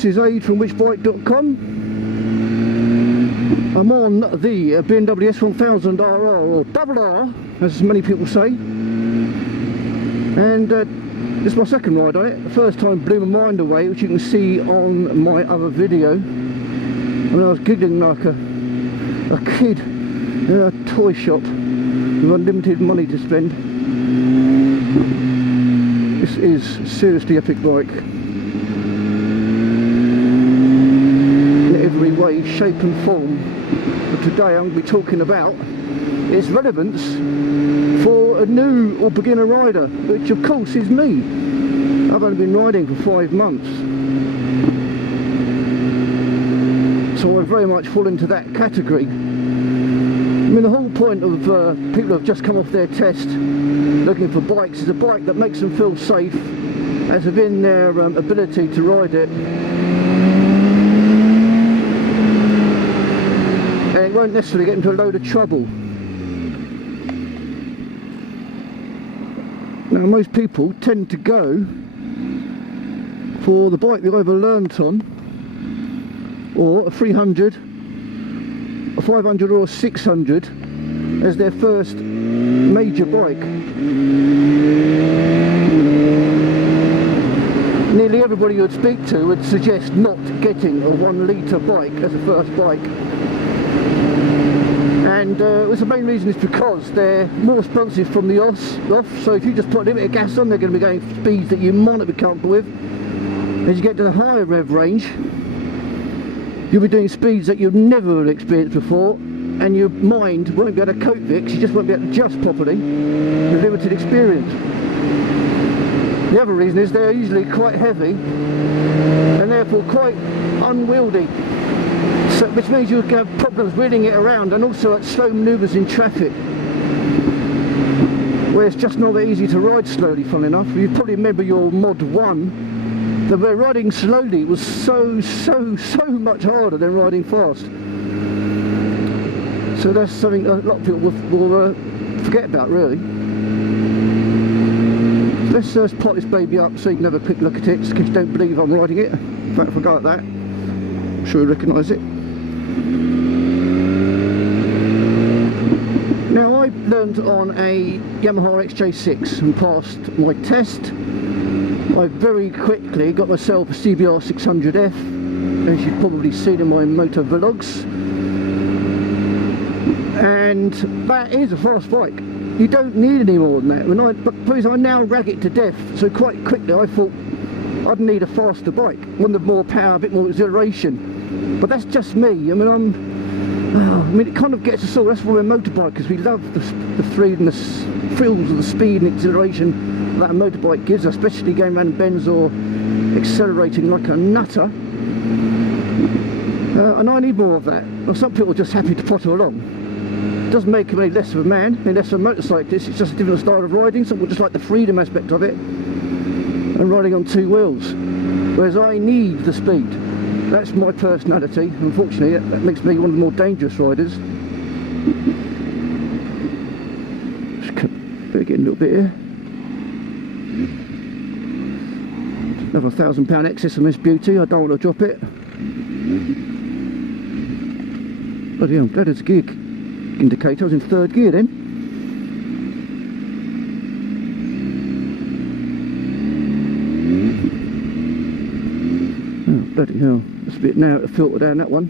this is Aid from whichbike.com. I'm on the BMW S1000RR, or double R, as many people say. And this is my second ride on it. The first time blew my mind away, which you can see on my other video. I mean, I was giggling like a kid in a toy shop with unlimited money to spend. This is seriously epic bike. In every way, shape and form. But today I'm going to be talking about its relevance for a new or beginner rider, which of course is me. I've only been riding for 5 months. So I very much fall into that category. I mean, the whole point of people who have just come off their test looking for bikes is a bike that makes them feel safe, as within their ability to ride it, and it won't necessarily get into a load of trouble. Now, most people tend to go for the bike they've either learnt on, or a 300, a 500 or a 600 as their first major bike. Nearly everybody you would speak to would suggest not getting a 1 litre bike as a first bike. And the main reason is because they're more responsive from the off, so if you just put a bit of gas on, they're going to be going speeds that you might not be comfortable with. As you get to the higher rev range, you'll be doing speeds that you've never experienced before, and your mind won't be able to cope with it because you just won't be able to adjust properly with limited experience. The other reason is they're usually quite heavy and therefore quite unwieldy, so, which means you'll have problems wheeling it around, and also at slow manoeuvres in traffic, where it's just not that easy to ride slowly, funnily enough. You probably remember your Mod 1. The riding slowly was so much harder than riding fast. So that's something a lot of people will forget about, really. So let's just pop this baby up so you can have a quick look at it, just in case you don't believe I'm riding it. In fact, if I go like that, I'm sure you'll recognise it. Now, I learned on a Yamaha XJ6 and passed my test. I very quickly got myself a CBR 600F, as you've probably seen in my motor vlogs, and that is a fast bike. You don't need any more than that. But please, I now rag it to death, so quite quickly I thought I'd need a faster bike, one with more power, a bit more exhilaration. But that's just me. I mean, it kind of gets us all. That's why we're motorbikers. We love the thrill and the thrills of the speed and exhilaration that a motorbike gives us, especially going around bends or accelerating like a nutter. And I need more of that. Well, some people are just happy to potter along. It doesn't make them any less of a man, any less of a motorcyclist. It's just a different style of riding. Some people just like the freedom aspect of it and riding on 2 wheels, whereas I need the speed. That's my personality. Unfortunately, that makes me one of the more dangerous riders. Just better get a little bit here. Another £1,000 excess on this beauty. I don't want to drop it. Bloody hell, I'm glad there's a gear indicator. I was in 3rd gear then. Oh, bloody hell. That's a bit now to filter down that one.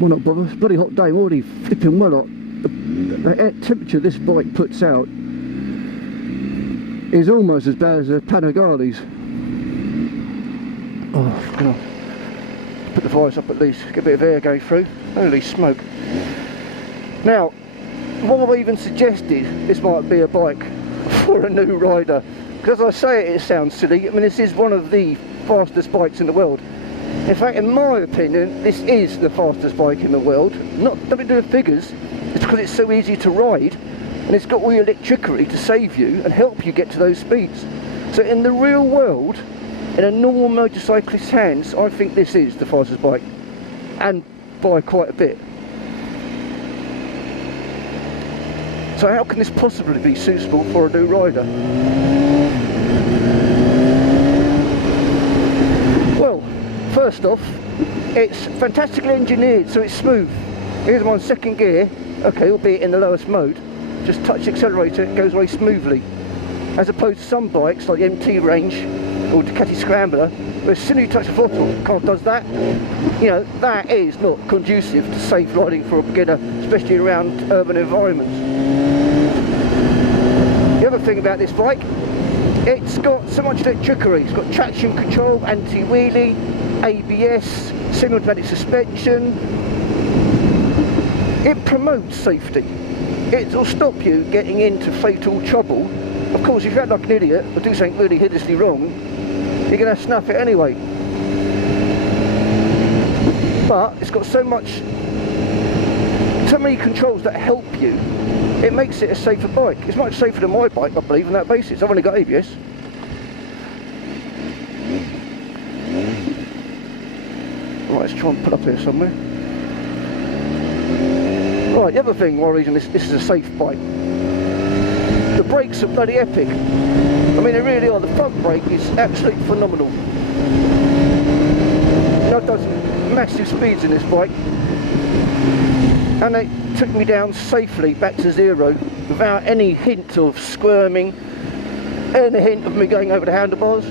Will not bother. It's a bloody hot day. I'm already flipping well hot. The temperature this bike puts out is almost as bad as a Panigales. Oh, God. Put the visor up at least, get a bit of air going through. Holy smoke. Now, what I've even suggested this might be a bike for a new rider, because I say it sounds silly. I mean, this is one of the fastest bikes in the world. In fact, in my opinion, this is the fastest bike in the world. Nothing to do with figures, it's because it's so easy to ride, and it's got all your electricity to save you and help you get to those speeds. So in the real world, in a normal motorcyclist's hands, I think this is the fastest bike, and by quite a bit. So how can this possibly be suitable for a new rider? Well, first off, it's fantastically engineered, so it's smooth. Here's my second gear, okay, albeit in the lowest mode. Just touch the accelerator, it goes away smoothly. As opposed to some bikes like the MT range or Ducati Scrambler, where as soon as you touch the throttle, it kind of does that. You know, that is not conducive to safe riding for a beginner, especially around urban environments. The other thing about this bike, it's got so much electricity. It's got traction control, anti-wheelie, ABS, semi-automatic suspension. It promotes safety. It will stop you getting into fatal trouble. Of course, if you act like an idiot or do something really hideously wrong, you're going to snuff it anyway. But it's got so many controls that help you. It makes it a safer bike. It's much safer than my bike, I believe, on that basis. I've only got ABS. Right, let's try and pull up here somewhere. Right, the other thing, one reason this is a safe bike. The brakes are bloody epic. I mean, they really are. The front brake is absolutely phenomenal. I've done some massive speeds in this bike, and they took me down safely back to zero without any hint of squirming, any hint of me going over the handlebars.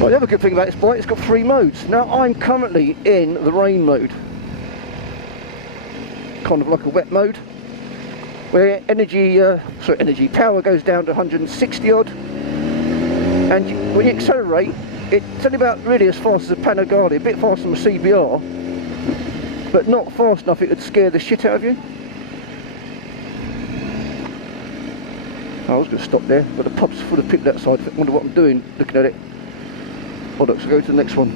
Right, the other good thing about this bike, it's got 3 modes. Now, I'm currently in the rain mode, kind of like a wet mode, where power goes down to 160 odd, and when you accelerate, it's only about really as fast as a Panigale, a bit faster than a CBR, but not fast enough it would scare the shit out of you. I was going to stop there, but the pub's full of people outside. I wonder what I'm doing looking at it. Oh look, so go to the next one.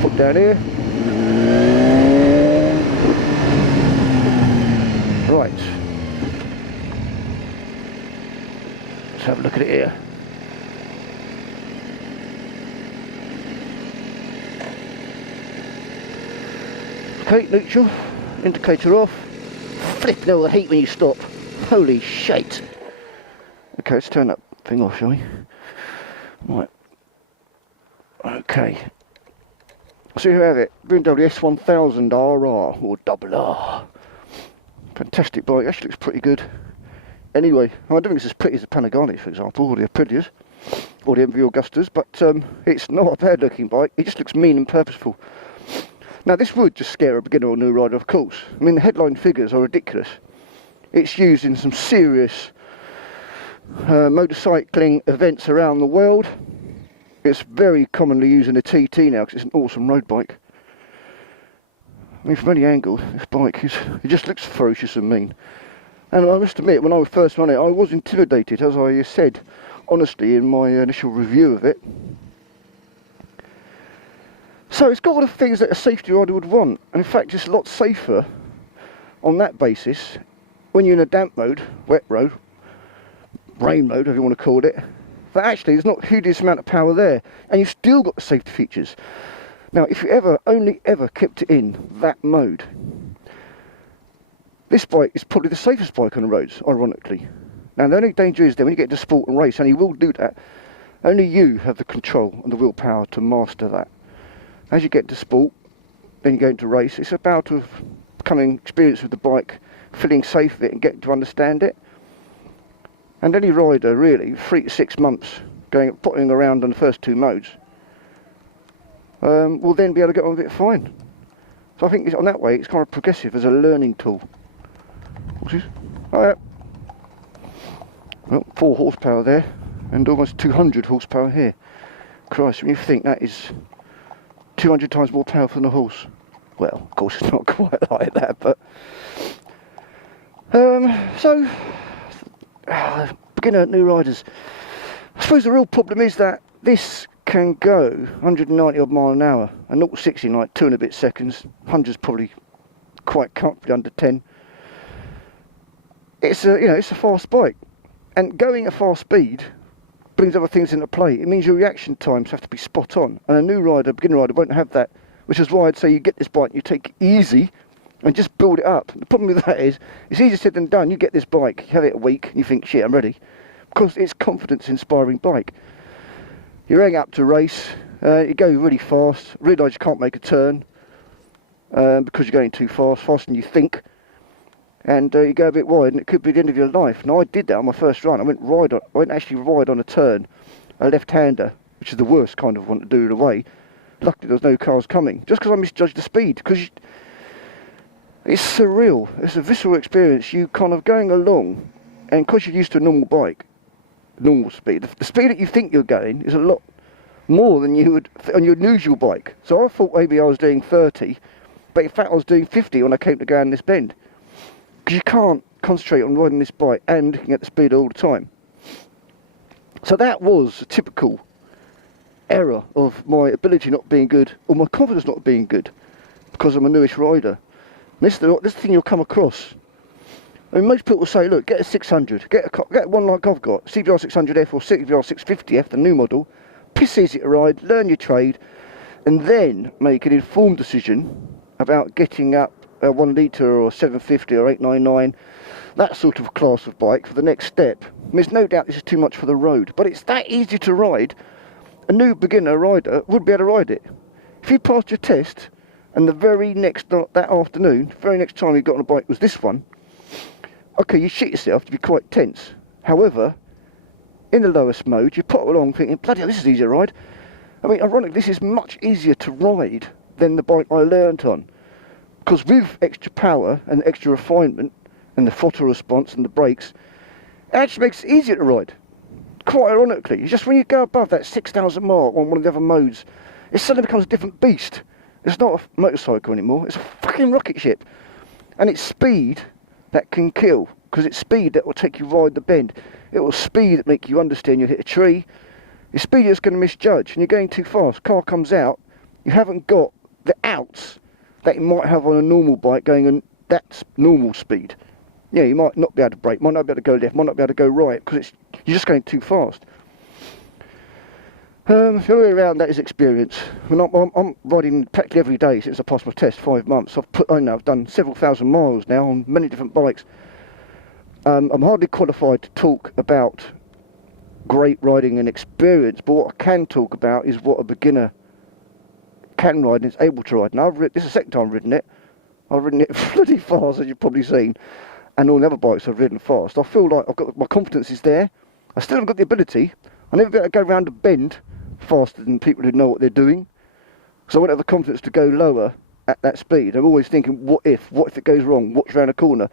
Put down here. Right. Let's have a look at it here. Okay, neutral, indicator off. Flipping all the heat when you stop. Holy shit. Okay, let's turn that thing off, shall we? Right. Okay. So here we have it. BMW S1000RR, or RR. Fantastic bike, actually looks pretty good. Anyway, I don't think it's as pretty as the Panigale, for example, or the Aprilias, or the MV Augustas, but it's not a bad looking bike. It just looks mean and purposeful. Now, this would just scare a beginner or new rider, of course. I mean, the headline figures are ridiculous. It's used in some serious motorcycling events around the world. It's very commonly used in a TT now because it's an awesome road bike. I mean, from any angle, this bike it just looks ferocious and mean. And I must admit, when I first ran it, I was intimidated, as I said honestly in my initial review of it. So it's got all the things that a safety rider would want, and in fact it's a lot safer on that basis when you're in a damp mode, wet road, rain mode, whatever you want to call it. But actually there's not a huge amount of power there, and you've still got the safety features. Now, if you only ever kept it in that mode, this bike is probably the safest bike on the roads, ironically. Now, the only danger is that when you get into sport and race, and you will do that, only you have the control and the willpower to master that. As you get to sport, then you go into race, it's about becoming experienced with the bike, feeling safe with it and getting to understand it. And any rider, really, 3 to 6 months potting around on the first 2 modes, will then be able to get on with it fine. So I think on that way, it's kind of progressive as a learning tool. What's this? Oh yeah. Well, 4 horsepower there, and almost 200 horsepower here. Christ, when you think that is 200 times more powerful than a horse. Well, of course it's not quite like that, but beginner new riders. I suppose the real problem is that this can go 190 odd mile an hour and 0 to 60 in like 2 and a bit seconds. 100's probably quite comfortably under 10. It's a fast bike, and going at fast speed brings other things into play. It means your reaction times have to be spot on, and a new rider, beginner rider, won't have that, which is why I'd say you get this bike, you take it easy and just build it up. The problem with that is, it's easier said than done. You get this bike, you have it a week, and you think, shit, I'm ready. Because it's confidence-inspiring bike. You're going up to a race, you go really fast, realise you can't make a turn, because you're going too fast, faster than you think, and you go a bit wide, and it could be the end of your life. Now, I did that on my first run. I went actually wide on a turn, a left-hander, which is the worst kind of one to do in a way. Luckily, there was no cars coming, just because I misjudged the speed, because it's surreal. It's a visceral experience. You kind of going along, and because you're used to a normal bike, normal speed, the speed that you think you're going is a lot more than you would on your usual bike. So I thought maybe I was doing 30, but in fact I was doing 50 when I came to go down this bend. Because you can't concentrate on riding this bike and looking at the speed all the time. So that was a typical error of my ability not being good, or my confidence not being good, because I'm a newish rider. And this is the thing you'll come across. I mean, most people say, look, get a 600, get one like I've got, CBR 600F or CBR 650F, the new model, piss easy to ride, learn your trade, and then make an informed decision about getting up a 1 litre or 750 or 899, that sort of class of bike for the next step. I mean, there's no doubt this is too much for the road, but it's that easy to ride, a new beginner rider would be able to ride it. If you passed your test, and the very next, that afternoon, the very next time you got on a bike was this one, okay, you shit yourself to be quite tense. However, in the lowest mode, you put along thinking, bloody hell, this is easier to ride. I mean, ironically, this is much easier to ride than the bike I learnt on. Because with extra power and extra refinement, and the throttle response and the brakes, it actually makes it easier to ride. Quite ironically, it's just when you go above that 6,000 mark on one of the other modes, it suddenly becomes a different beast. It's not a motorcycle anymore, it's a fucking rocket ship. And it's speed that can kill, because it's speed that will take you ride the bend. It will speed that make you understand you'll hit a tree. It's speed that's going to misjudge, and you're going too fast. Car comes out, you haven't got the outs that you might have on a normal bike going, and that's normal speed. Yeah, you might not be able to brake, might not be able to go left, might not be able to go right, because you're just going too fast. The only way around that is experience. I mean, I'm riding practically every day since I passed my test, 5 months. I've done several thousand miles now on many different bikes. I'm hardly qualified to talk about great riding and experience, but what I can talk about is what a beginner can ride and is able to ride. Now, this is the second time I've ridden it. I've ridden it bloody fast, as you've probably seen, and all the other bikes I've ridden fast. I feel like my confidence is there. I still haven't got the ability. I never be able to go around a bend faster than people who know what they're doing. So I won't have the confidence to go lower at that speed. I'm always thinking, what if it goes wrong? Watch around a corner.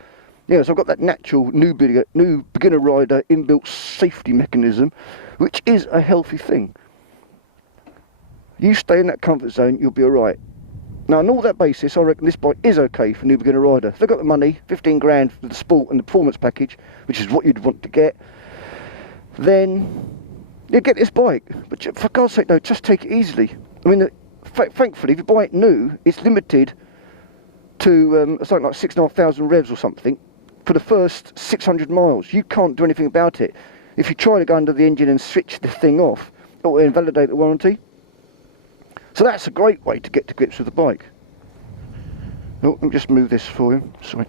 Yeah, so I've got that natural new beginner rider inbuilt safety mechanism, which is a healthy thing. You stay in that comfort zone, you'll be alright. Now, on all that basis, I reckon this bike is okay for a new beginner rider. If they've got the money, 15 grand for the sport and the performance package, which is what you'd want to get, then you get this bike. But for God's sake, no, just take it easily. I mean, thankfully, if you buy it new, it's limited to something like 6,500 revs or something for the first 600 miles. You can't do anything about it. If you try to go under the engine and switch the thing off, it will invalidate the warranty. So that's a great way to get to grips with the bike. Oh, let me just move this for you. Sorry.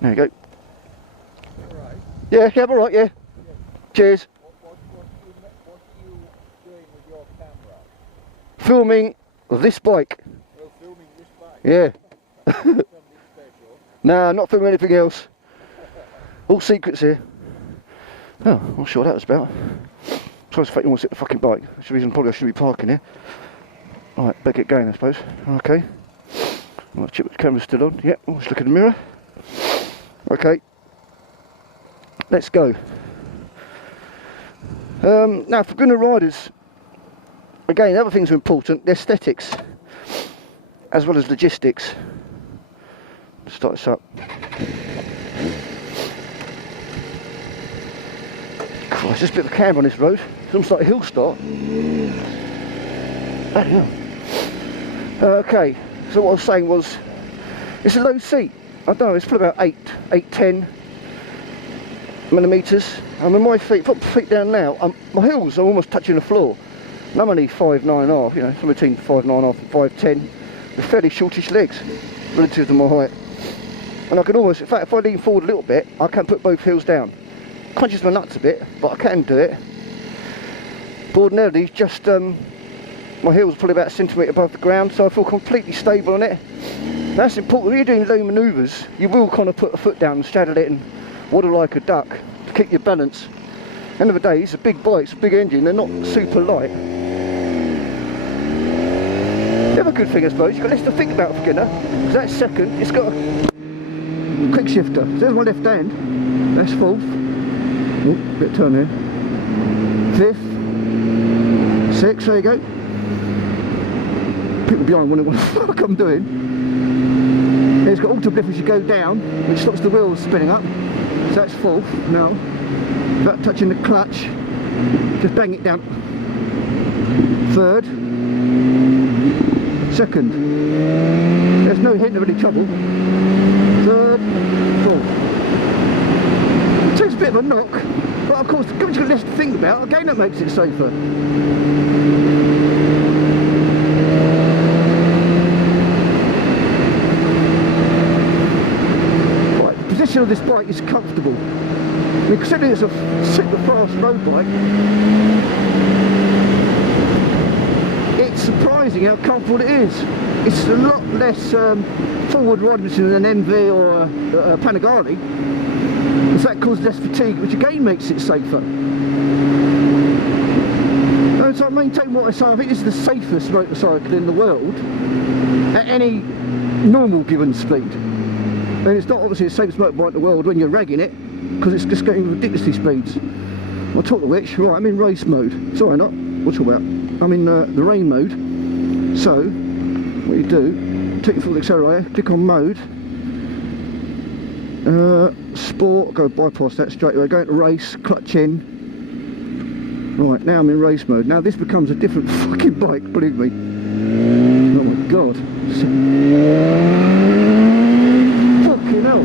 There you go. Right. Yeah, I'm alright, yeah. Cheers. What are you doing with your camera? Filming this bike. Well, filming this bike? Yeah. Something special? Nah, not filming anything else. All secrets here. Oh, I'm not sure what that was about. Trying to fake you want to sit the fucking bike. That's the reason probably I shouldn't be parking here. Alright, better get going I suppose. Okay. I'll check the camera's still on. Yep, I'll just look in the mirror. Okay. Let's go. Now for beginner riders, again, other things are important. The aesthetics, as well as logistics. Let's start this up. Christ, there's a bit of a camber on this road. It's almost like a hill start. Bloody hell. Okay, so what I was saying was, it's a low seat. I don't know, it's probably about 10 millimetres. I mean, my feet, if I put my feet down now, my heels are almost touching the floor. And I'm only 5'9.5", you know, somewhere between 5'9.5" and 5'10", with fairly shortish legs relative to my height. And I can almost, in fact, if I lean forward a little bit, I can put both heels down. Crunches my nuts a bit, but I can do it. But ordinarily, just my heels are probably about a centimetre above the ground, so I feel completely stable on it. That's important. When you're doing low manoeuvres, you will kind of put a foot down and straddle it and waddle like a duck to keep your balance. End of the day, it's a big bike, it's a big engine, they're not super light. The other good thing, I suppose, you've got less to think about for beginner, because that's second, it's got a quick shifter. So there's my left hand, that's fourth. Oh, bit of turn here. Fifth, sixth, there you go. People behind wondering what the fuck I'm doing. And it's got auto bliff as you go down, which stops the wheels spinning up. So that's fourth. Now, without touching the clutch, just bang it down. Third, second. There's no hint of any trouble. Third, fourth. It takes a bit of a knock, but of course, because you've got less to think about, again that makes it safer. Right, the position of this bike is comfortable. I mean, considering it's a super fast road bike, it's surprising how comfortable it is. It's a lot less forward riding than an MV or a Panigale. In fact, causes less fatigue, which again makes it safer. And so I maintain what I say, I think this is the safest motorcycle in the world at any normal given speed. And it's not obviously the safest motorbike in the world when you're ragging it, because it's just getting ridiculously speeds. Well, talk of which, right, I'm in race mode. Sorry, not. What's it about? I'm in the rain mode. So, what you do, take your foot off the accelerator, click on mode, sport, go bypass that straight away, go into race, clutch in. Right, now I'm in race mode. Now this becomes a different fucking bike, believe me. Oh my god. Fucking hell.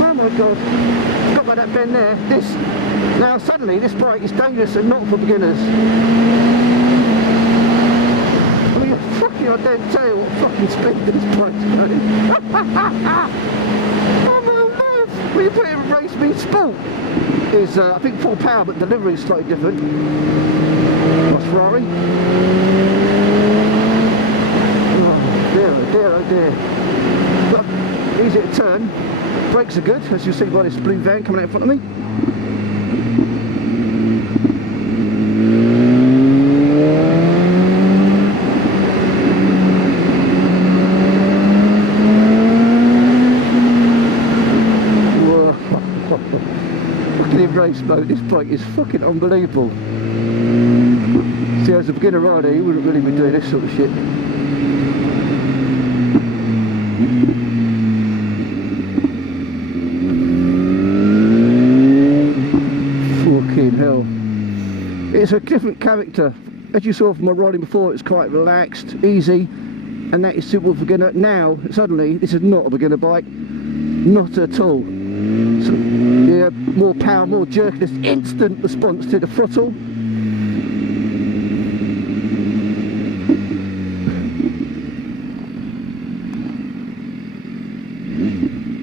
Oh my god, got by that bend there. Now suddenly this bike is dangerous and not for beginners. I mean, fucking, I don't tell you what fucking speed this bike's going. Oh my life! When you put it in race mean sport, is I think full power, but delivery is slightly different. That's Ferrari. Oh dear, oh dear, oh dear. But easy to turn. Brakes are good, as you see by this blue van coming out in front of me. Fucking in race mode, this bike is fucking unbelievable. See, as a beginner rider, you wouldn't really be doing this sort of shit. Hell, it's a different character. As you saw from my riding before, it's quite relaxed, easy, and that is suitable for beginner. Now suddenly this is not a beginner bike, not at all. So, yeah, more power, more jerkiness, instant response to the throttle.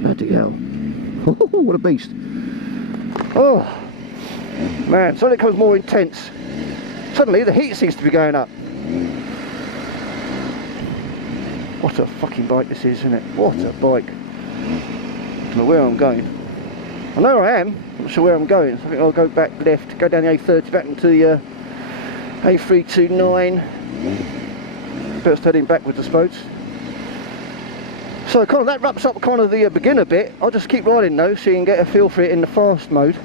Bloody hell. Oh, what a beast. Oh man, suddenly it becomes more intense. Suddenly the heat seems to be going up. What a fucking bike this is, isn't it? What a bike. I don't know where I'm going. I know I am, I'm not sure where I'm going. So I think I'll go back left, go down the A30 back into the A329. Better heading backwards I suppose. So kind of that wraps up kind of the beginner bit. I'll just keep riding though so you can get a feel for it in the fast mode.